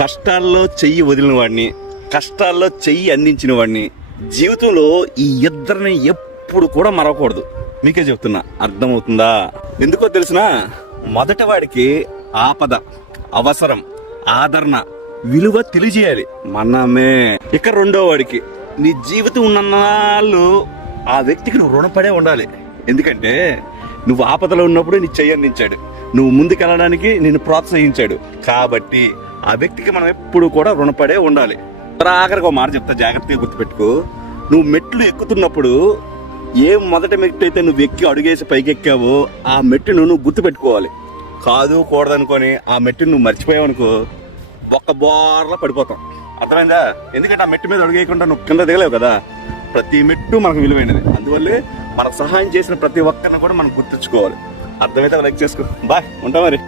కష్టాల్లో చెయ్యి వదిలిన వాడిని, కష్టాల్లో చెయ్యి అందించిన వాడిని, జీవితంలో ఈ ఇద్దరిని ఎప్పుడు కూడా మరవకూడదు. మీకే చెప్తున్నా, అర్థమవుతుందా? ఎందుకో తెలిసినా, మొదటి వాడికి ఆపద, అవసరం, ఆదరణ, విలువ తెలియజేయాలి మనమే. ఇక రెండో వాడికి నీ జీవితం ఉన్ననాళ్ళు ఆ వ్యక్తికి నువ్వు రుణపడే ఉండాలి. ఎందుకంటే నువ్వు ఆపదలో ఉన్నప్పుడు నీ చెయ్యి అందించాడు, నువ్వు ముందుకెళ్ళడానికి నిన్ను ప్రోత్సహించాడు. కాబట్టి ఆ వ్యక్తికి మనం ఎప్పుడు కూడా రుణపడే ఉండాలి. ఆఖరికి ఒక మాట చెప్తా, జాగ్రత్తగా గుర్తుపెట్టుకో. నువ్వు మెట్లు ఎక్కుతున్నప్పుడు ఏ మొదటి మెట్టు అయితే నువ్వు ఎక్కి అడుగేసి పైకి ఎక్కావో ఆ మెట్టును నువ్వు గుర్తుపెట్టుకోవాలి. కాదు కూడదనుకొని ఆ మెట్టును నువ్వు మర్చిపోయావు అనుకో, ఒక్క బోర్లా పడిపోతాం. అర్థమైందా? ఎందుకంటే ఆ మెట్టు మీద అడుగేయకుండా నువ్వు కింద దిగలేవు కదా. ప్రతి మెట్టు మనకు విలువైనది. అందువల్లే మనకు సహాయం చేసిన ప్రతి ఒక్కరిని కూడా మనం గుర్తుంచుకోవాలి. అర్థమైతే లైక్ చేసుకో. బాయ్, ఉంటా మరి.